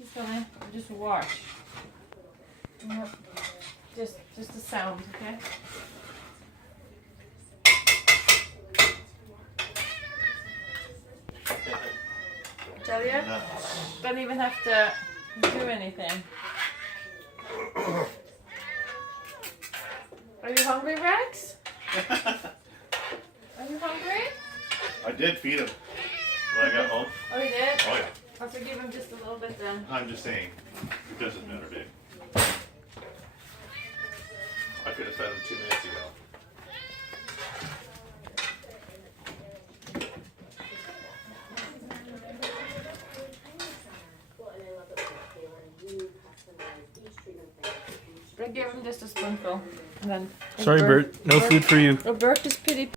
He's gonna just watch. Yep. Just the sound, okay? Tell you? No. Don't even have to do anything. Are you hungry, Rex? Are you hungry? I did feed him when I got home. Oh, you did? Oh yeah. I'll have to give him just a little bit then. I'm just saying, it doesn't matter, babe. I could have fed him 2 minutes ago. I give him just a spoonful. And then Sorry, Bert. No food for you. Bert is pretty